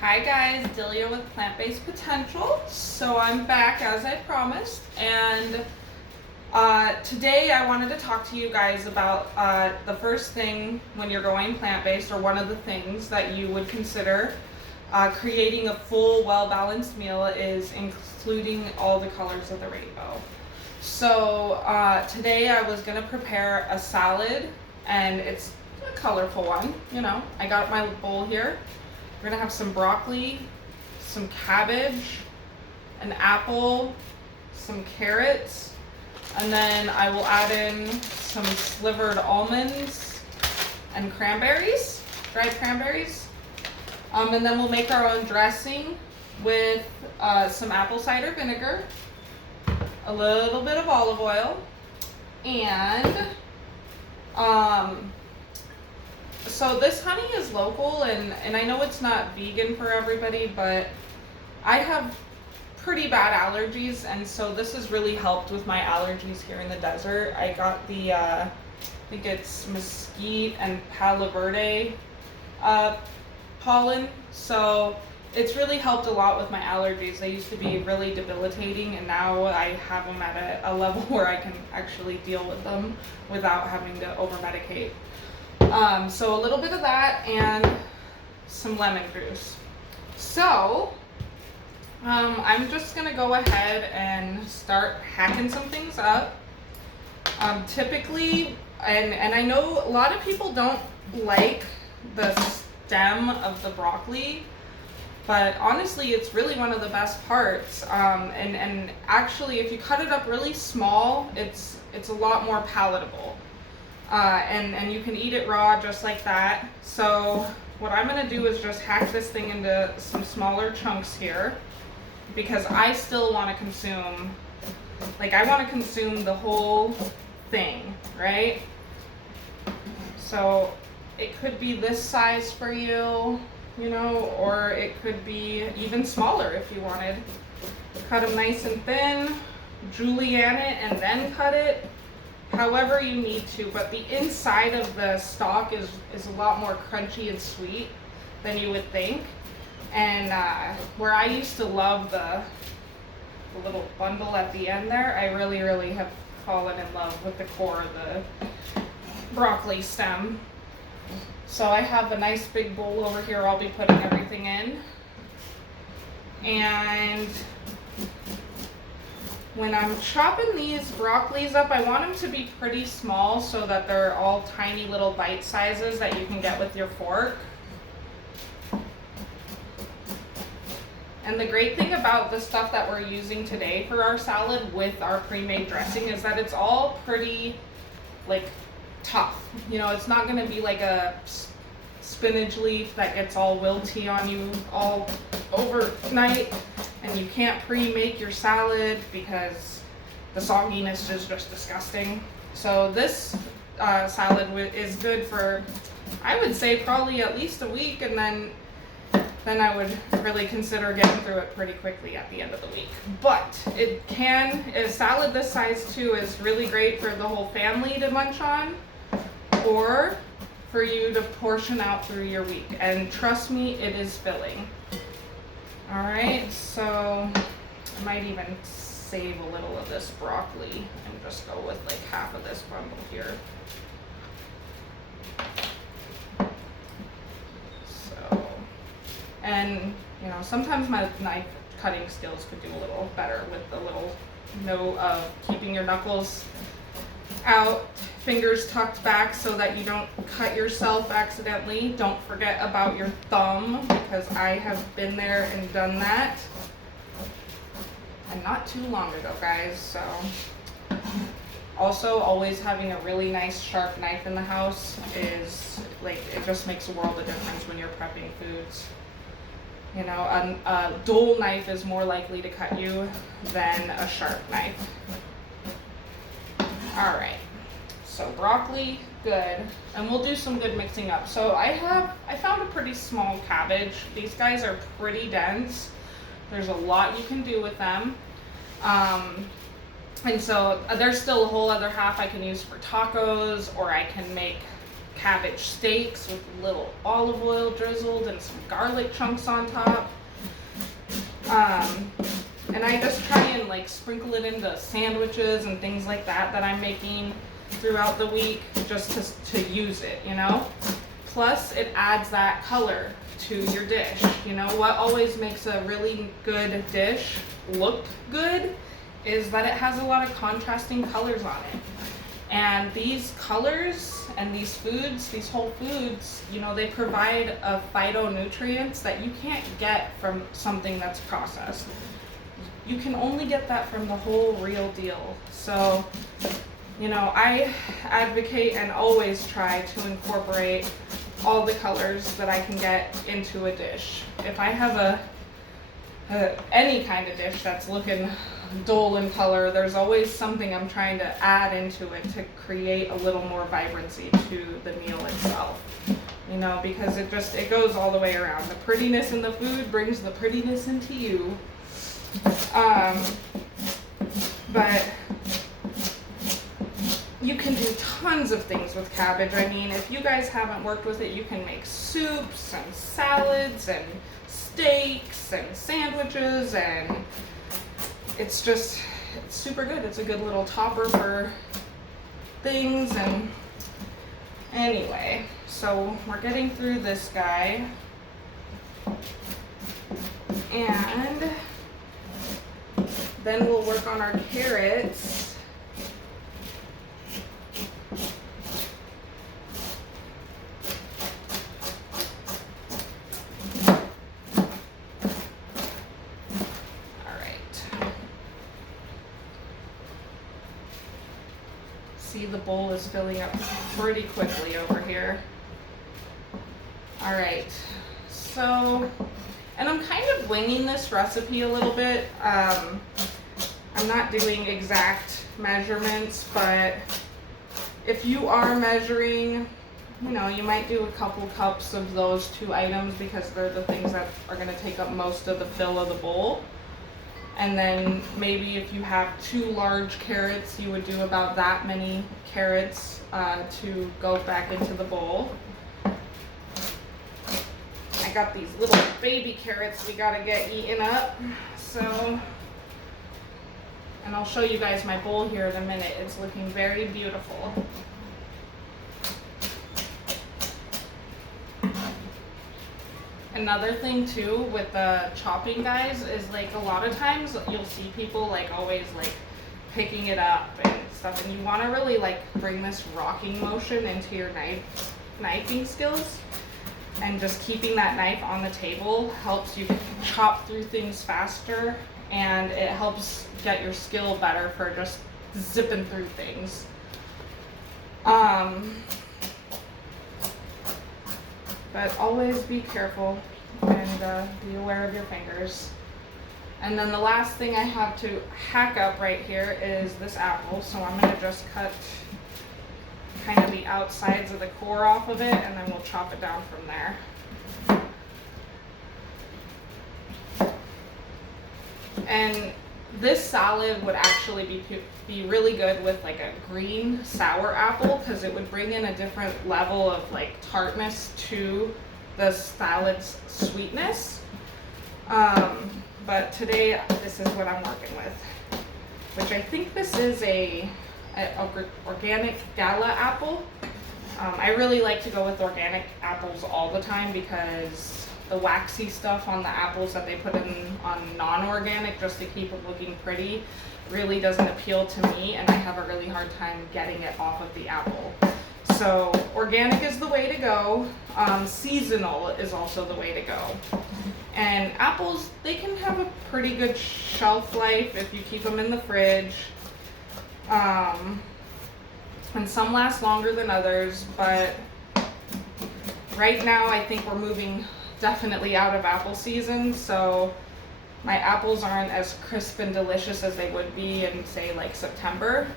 Hi guys, Delia with Plant-Based Potential. So I'm back as I promised, and today I wanted to talk to you guys about the first thing when you're going plant-based, or one of the things that you would consider creating a full, well-balanced meal is including all the colors of the rainbow. So today I was going to prepare a salad, and it's a colorful one. I got my bowl here. We're gonna have some broccoli, some cabbage, an apple, some carrots, and then I will add in some slivered almonds and cranberries, dried cranberries. And then we'll make our own dressing with some apple cider vinegar, a little bit of olive oil, and so this honey is local, and I know it's not vegan for everybody, but I have pretty bad allergies, and so this has really helped with my allergies here in the desert. I got the, I think it's mesquite and palo verde pollen, so it's really helped a lot with my allergies. They used to be really debilitating, and now I have them at a level where I can actually deal with them without having to over-medicate. So a little bit of that and some lemon juice. So I'm just gonna go ahead and start hacking some things up. Typically, and I know a lot of people don't like the stem of the broccoli, but honestly it's really one of the best parts. And actually, if you cut it up really small, it's a lot more palatable. And you can eat it raw just like that. So what I'm gonna do is just hack this thing into some smaller chunks here, because I still want to consume, I want to consume the whole thing, right? So it could be this size for you, or it could be even smaller if you wanted. Cut them nice and thin, julienne it, and then cut it. However you need to, but the inside of the stalk is a lot more crunchy and sweet than you would think. And where I used to love the little bundle at the end there, I really, really have fallen in love with the core of the broccoli stem. So I have a nice big bowl over here I'll be putting everything in. And when I'm chopping these broccolis up, I want them to be pretty small so that they're all tiny little bite sizes that you can get with your fork. And the great thing about the stuff that we're using today for our salad with our pre-made dressing is that it's all pretty, tough. It's not gonna be like a spinach leaf that gets all wilty on you all overnight, and you can't pre-make your salad because the sogginess is just disgusting. So this salad is good for, I would say, probably at least a week, and then I would really consider getting through it pretty quickly at the end of the week. But a salad this size too is really great for the whole family to munch on, or for you to portion out through your week. And trust me, it is filling. All right, so I might even save a little of this broccoli and just go with half of this bundle here. So, and sometimes my knife cutting skills could do a little better with the little note of keeping your knuckles out, fingers tucked back so that you don't cut yourself accidentally. Don't forget about your thumb, because I have been there and done that, and not too long ago, guys. So also, always having a really nice sharp knife in the house is it just makes a world of difference when you're prepping foods. A dull knife is more likely to cut you than a sharp knife. All right, so broccoli, good, and we'll do some good mixing up. So I found a pretty small cabbage. These guys are pretty dense. There's a lot you can do with them. And so there's still a whole other half I can use for tacos, or I can make cabbage steaks with a little olive oil drizzled and some garlic chunks on top. And I just try and like sprinkle it into sandwiches and things like that I'm making throughout the week, just to use it, you know? Plus it adds that color to your dish. You know, what always makes a really good dish look good is that it has a lot of contrasting colors on it. And these colors and these foods, these whole foods, you know, they provide a phytonutrients that you can't get from something that's processed. You can only get that from the whole real deal. So, you know, I advocate and always try to incorporate all the colors that I can get into a dish. If I have any kind of dish that's looking dull in color, there's always something I'm trying to add into it to create a little more vibrancy to the meal itself. You know, because it goes all the way around. The prettiness in the food brings the prettiness into you. But you can do tons of things with cabbage. I mean, if you guys haven't worked with it, you can make soups and salads and steaks and sandwiches, and it's super good. It's a good little topper for things. And anyway, so we're getting through this guy, and then we'll work on our carrots. See, the bowl is filling up pretty quickly over here. All right, so, and I'm kind of winging this recipe a little bit. I'm not doing exact measurements, but if you are measuring, you know, you might do a couple cups of those two items because they're the things that are going to take up most of the fill of the bowl. And then maybe if you have 2 large carrots, you would do about that many carrots to go back into the bowl. I got these little baby carrots we gotta get eaten up. So, and I'll show you guys my bowl here in a minute. It's looking very beautiful. Another thing too with the chopping, guys, is like a lot of times you'll see people like always like picking it up and stuff, and you want to really like bring this rocking motion into your knifing skills, and just keeping that knife on the table helps you chop through things faster, and it helps get your skill better for just zipping through things. But always be careful and be aware of your fingers. And then the last thing I have to hack up right here is this apple. So I'm going to just cut kind of the outsides of the core off of it, and then we'll chop it down from there. And this salad would actually be really good with like a green sour apple, because it would bring in a different level of like tartness to the salad's sweetness. But today this is what I'm working with, which I think this is a organic Gala apple. I really like to go with organic apples all the time because the waxy stuff on the apples that they put in on non-organic just to keep it looking pretty really doesn't appeal to me, and I have a really hard time getting it off of the apple. So organic is the way to go. Seasonal is also the way to go. And apples, they can have a pretty good shelf life if you keep them in the fridge. And some last longer than others, but right now I think we're moving definitely out of apple season, so my apples aren't as crisp and delicious as they would be in, say, like September.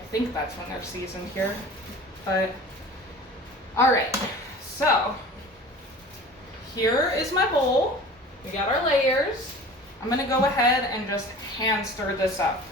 I think that's when they're seasoned here. But all right, so here is my bowl. We got our layers. I'm gonna go ahead and just hand stir this up.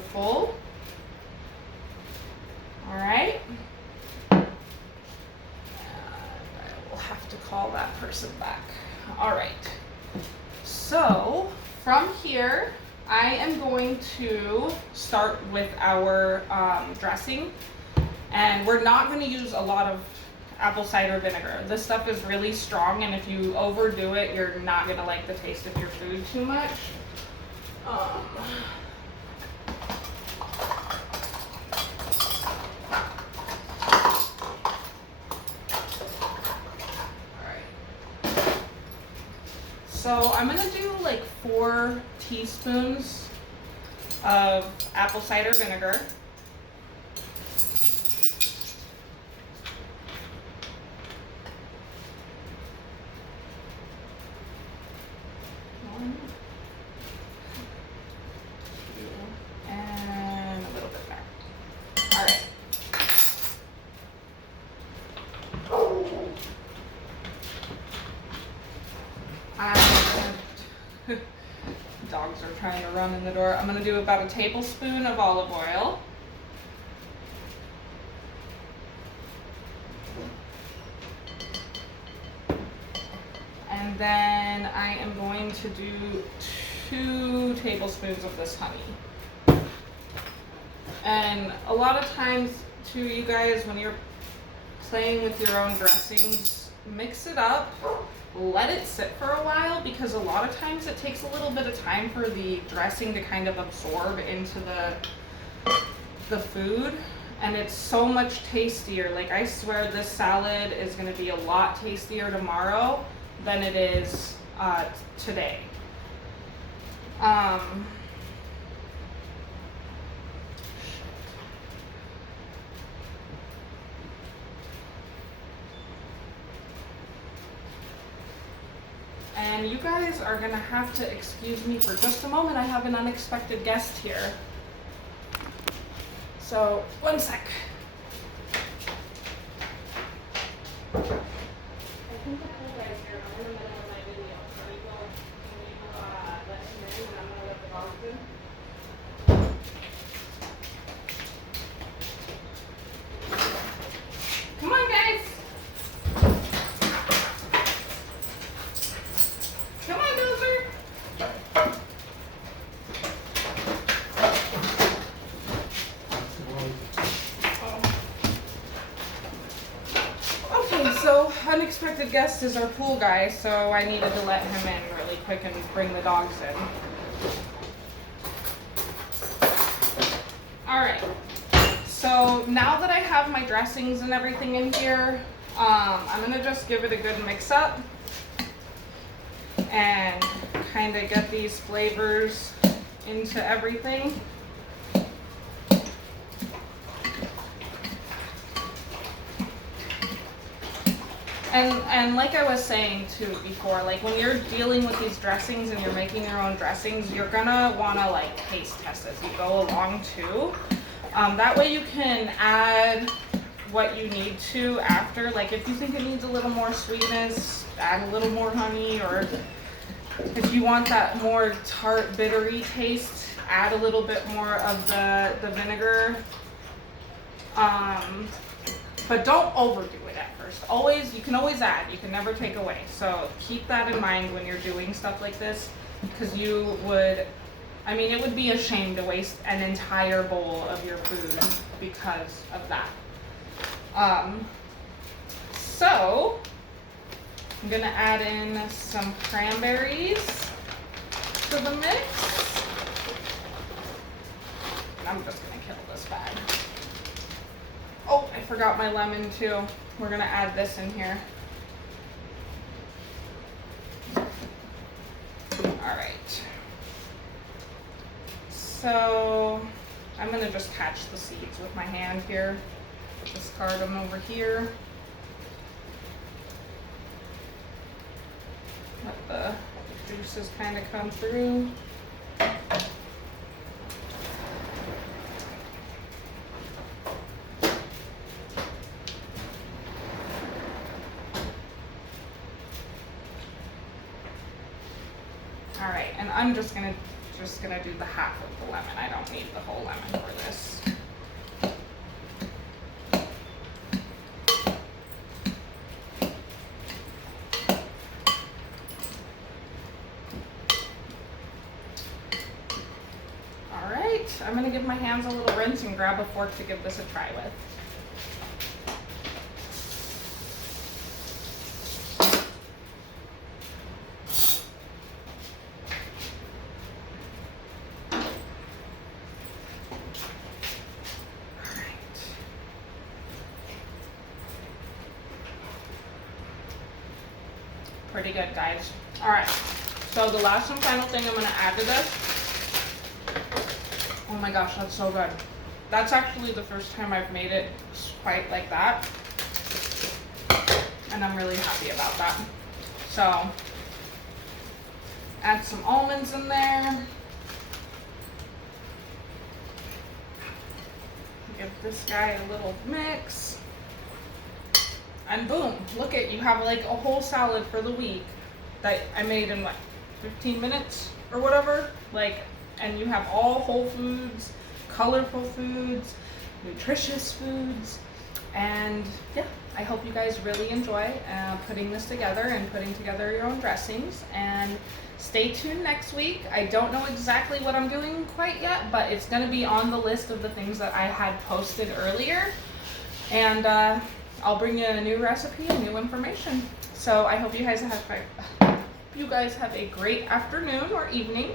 Beautiful. All right. And I will have to call that person back. All right. So from here, I am going to start with our dressing. And we're not going to use a lot of apple cider vinegar. This stuff is really strong, and if you overdo it, you're not going to like the taste of your food too much. So I'm gonna do like 4 teaspoons of apple cider vinegar. One, 2, and a little bit there. All right. Dogs are trying to run in the door. I'm gonna do about a tablespoon of olive oil. And then I am going to do 2 tablespoons of this honey. And a lot of times too, you guys, when you're playing with your own dressings, mix it up. Let it sit for a while, because a lot of times it takes a little bit of time for the dressing to kind of absorb into the food, and it's so much tastier. Like, I swear this salad is going to be a lot tastier tomorrow than it is today. And you guys are gonna have to excuse me for just a moment. I have an unexpected guest here. So, one sec. I think the cool guy's here. I'm in the middle of my video. Can you let him in, and I'm gonna let the dogs in? Come on, guys. Come on, Dozer. Okay, so unexpected guest is our pool guy, so I needed to let him in really quick and bring the dogs in. All right. So now that I have my dressings and everything in here, I'm gonna just give it a good mix up and kind of get these flavors into everything. And like I was saying too before, like when you're dealing with these dressings and you're making your own dressings, you're gonna wanna like taste test as you go along too. That way you can add what you need to after. Like if you think it needs a little more sweetness, add a little more honey, or if you want that more tart, bittery taste, add a little bit more of the vinegar. But don't overdo it at first. You can always add, you can never take away. So keep that in mind when you're doing stuff like this, because it would be a shame to waste an entire bowl of your food because of that. So I'm gonna add in some cranberries to the mix. And I'm just gonna kill this bag. Oh, I forgot my lemon too. We're gonna add this in here. All right. So I'm gonna just catch the seeds with my hand here. Discard them over here. Let the juices kind of come through. All right, and I'm just gonna just gonna do the half of the lemon. I don't need the whole lemon for this. All right, I'm gonna give my hands a little rinse and grab a fork to give this a try with. Pretty good, guys. All right, so the last and final thing I'm gonna add to this. Oh my gosh, that's so good. That's actually the first time I've made it quite like that, and I'm really happy about that. So, add some almonds in there. Give this guy a little mix. And boom, look at, you have like a whole salad for the week that I made in like 15 minutes or whatever. Like, and you have all whole foods, colorful foods, nutritious foods. And yeah, I hope you guys really enjoy putting this together and putting together your own dressings. And stay tuned next week. I don't know exactly what I'm doing quite yet, but it's gonna be on the list of the things that I had posted earlier. And I'll bring you a new recipe and new information. So I hope you guys have a great afternoon or evening,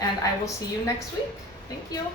and I will see you next week. Thank you.